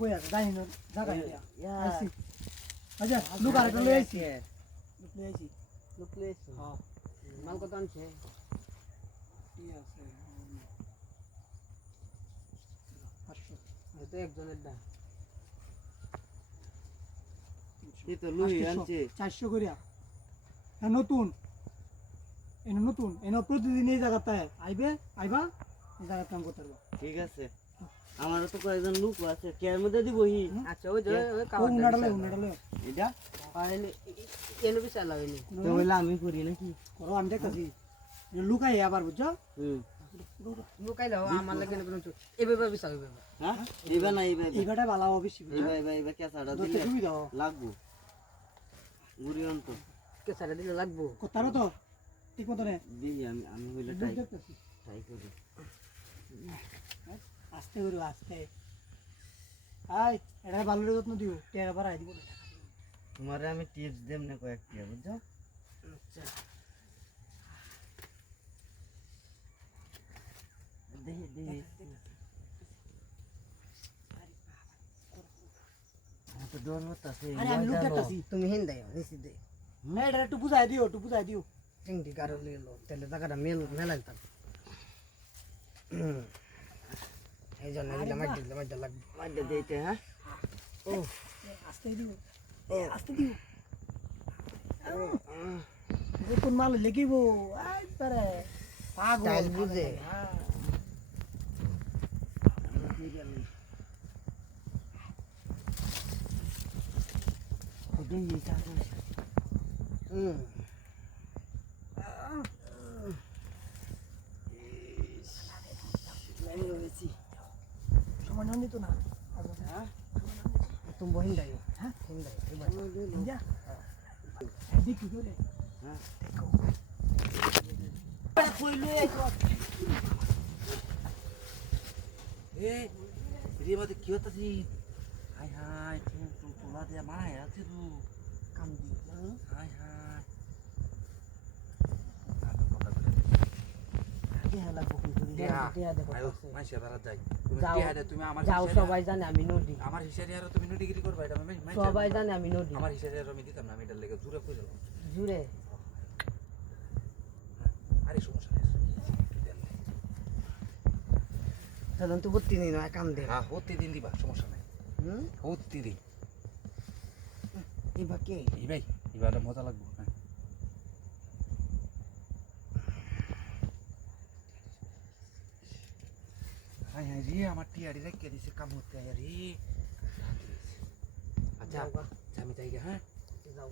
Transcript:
কই আছে জানি না জায়গা আইছি আচ্ছা লোক আরেকটা লই আইছি লোক লই আইছি হ্যাঁ মাল কত আনছে কি আছে 500 এটা একজনের দা এই তো লুই আনছে 400 করিয়া হ্যাঁ নতুন এনে প্রতিদিন এই জায়গাটায় আইবা এই জায়গাটা কাম করতে পারবা ঠিক আছে আমারও তো কয়েকজন লোক আছে কেয়ার মধ্যে দিবহি আচ্ছা ওই যে ওই কাউন্টারে এটা পাইলে এনে বিচার লাগেনি তো বলে আমি করি নাকি করো আমি দেখতাছি লুকাই আবার বুঝছো লুকাই দাও আমার লাগে না কোনো এভাবে বিচার হবে হ্যাঁ এইবা না এইবাটা ভালো হবে বেশি এইবা কেসাটা দিলে লাগবো গুড়ি অন্ত কেসাটা দিলে লাগবো কোথাও তো ঠিক মতো নে দিই আমি হইলে ট্রাই করি আস্তে করো আস্তে আই এটা ভালো যত্ন দিও টাকা বাড়াই দিব তোমারে আমি টিপস দেব না কয়েকটা বুঝছো আচ্ছা দেখি তো ডর হতাছে আরে আমি লোক দেখতাছি তুমি হিন দাও নিচে দে না এটা একটু বুঝাই দিও চিংটি কারো লিলো তাহলে টাকাটা মেলাই থাকে এই জন্য দিলে মাইটা লাগবে মাইটা দিতে হ্যাঁ ও আস্তে দিও কোন মাল লেগিব আই পারে পাগল টাইল বুঝে সময় নাম দিত না তুমি বহিন দাও হ্যাঁ হিন্দাই যা দেখি করে হ্যাঁ দেখো কইলো রিমাতে কি হতাছি হাই তোলা দিয়া মায় আছে তু কাম দি হাই যাও সবাই জানে আমি নদী আমার হিসাবে আর তুমি নদীগিরি করবা এটা আমি সবাই জানে আমি নদী আমার হিসাবে আর আমি দিতাম না আমি এটার লেগে জুরে কইলাম জুড়ে আরে সমস্যা নাই তাহলে তো প্রতিদিন কাম দে হ্যাঁ প্রতিদিন দিবা সমস্যা নাই প্রতিদিন এবার কে এবার মজা লাগবে হ্যাঁ হাই রে আমার টিয়ারি রেখে দিছে কাম হতে রে আচ্ছা আমি যাই হ্যাঁ যাও